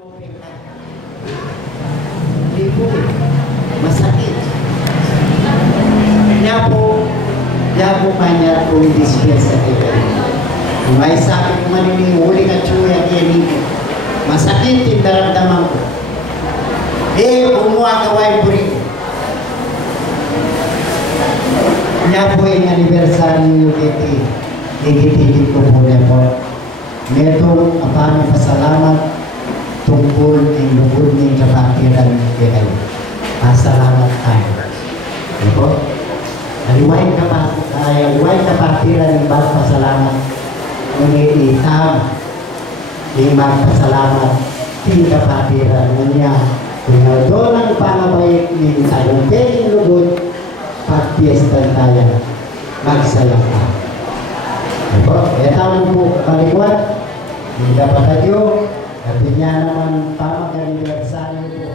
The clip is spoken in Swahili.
Hindi po eh. Masakit. Kaya po kanya kung dispensa kita. Kung ay sabi ko maniniwuli ka chuya kaya masakit yung daramdaman ko. Kumuha gawin po rin. Kaya po yung anniversary yung higit-higit ko muna po. Netong apami pasalamat tungkol ng lubod ng kapatiran kaya kayo. Pasalamat tayo. Ano po? Aliway kapatiran ng bawat pasalamat. Ngunit itam yung magpasalamat ng kapatiran niya. Kung doon ang pangabay ng talumping lubod, pag-fiestan tayo, magsayang ka. Ito, etang po kaliwat, hindi dapat tayo, at niya naman pamag-anibersaryo po.